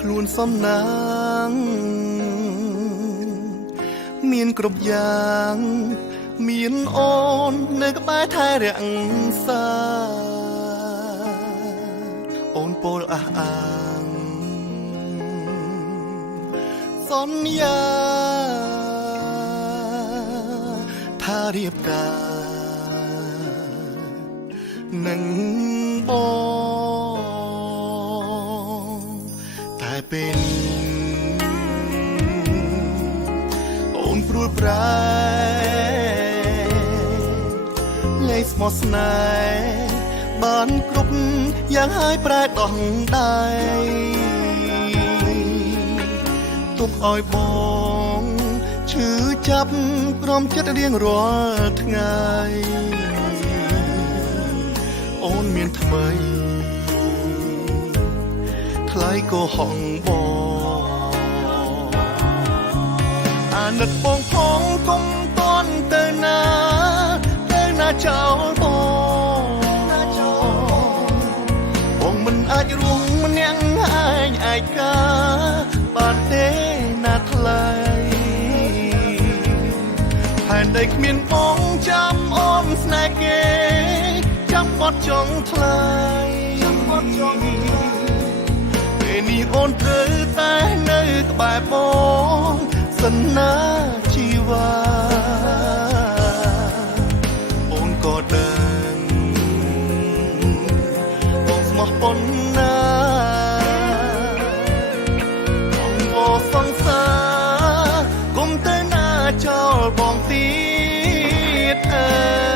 ខ្លួនសំណាងមានគ្រប់យ៉ាងមានអូននៅក្បែរថែរក្សាអូនពោលអះអាងសន្យាថារៀបការនឹងបងតែពេលអូនព្រួលប្រែលេខស្មោះស្នេហ៍បានគ្រប់យ៉ាងហើយប្រែដោះដៃទុកឲ្យបងឈឺចាប់ព្រមចិត្តរៀងរាល់ថ្ងៃអូនមានថ្មីថ្លៃក៏ហងបងអាណិតបងផងកុំតន់ទៅណាចោលបងមិនអាចរួមម្នាក់ឯងឯកាបានទេណាថ្លៃហើយតែគ្មានបងចាំអូនស្នេហ៍គេចាំបត់ចង់ថ្លៃពេលនេះអូនត្រូវតែនៅក្បែរបងសន្យាជីវ៉ាអូនក៏ដឹងបងស្មោះប៉ុណ្ណាបងក៏សង្សារគុំទៅណាចោលបងទៀតអើយ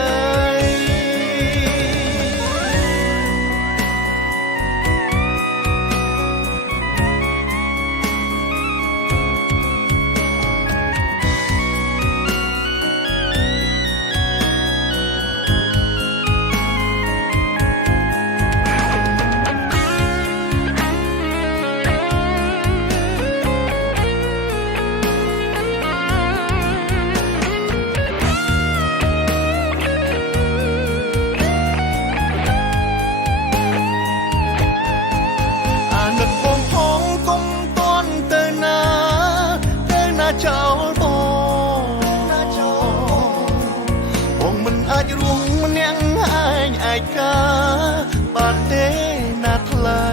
ចោលបងមិនអាចរួមម្នាក់ឯងឯកាបានទេណាថ្លៃ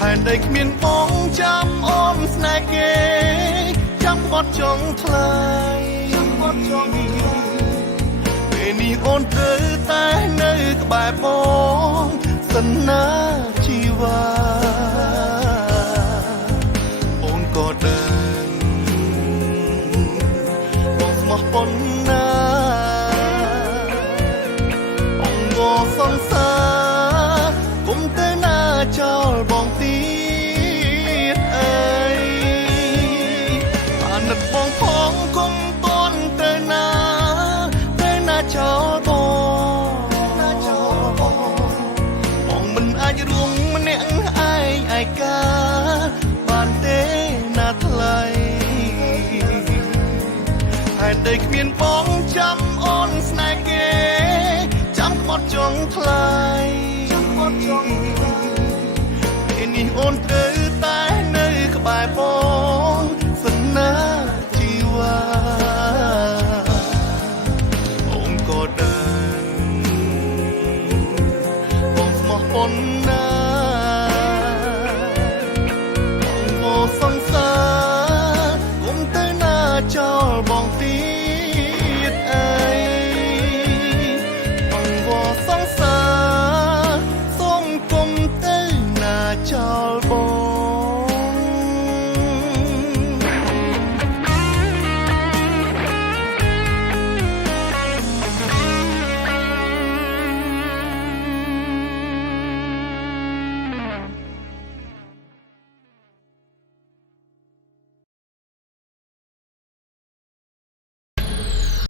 ហើយតែគ្មានបងចាំអូនស្នេហ៍គេចាំបត់ចង់ថ្លៃពេលនេះអូនត្រូវតែនៅក្បែរបងសន្យាជីវ៉ាក៏ដឹងបងស្មោះប៉ុណ្ណាបងក៏សង្សារគុំទៅណាចោលបងទៀតអើយអាណិតបងផងគុំតន់ទៅណាចោលបងមិនអាចរួមម្នាក់ឯងឯកាបានទេថ្លៃហើយតែគ្មានបងចាំអូនស្នេហ៍គេចាំក្បត់ចង់ថ្លៃពេលនេះអូនត្រូវតែនៅក្បែរបងសន្យាជីវ៉ាអូនក៏ដឹងបងស្មោះប៉ុណ្ណាសង្សារគុំទៅណាចោលបងទៀតអើយបងវ៉សង្សារសូមគុំទៅណាចោល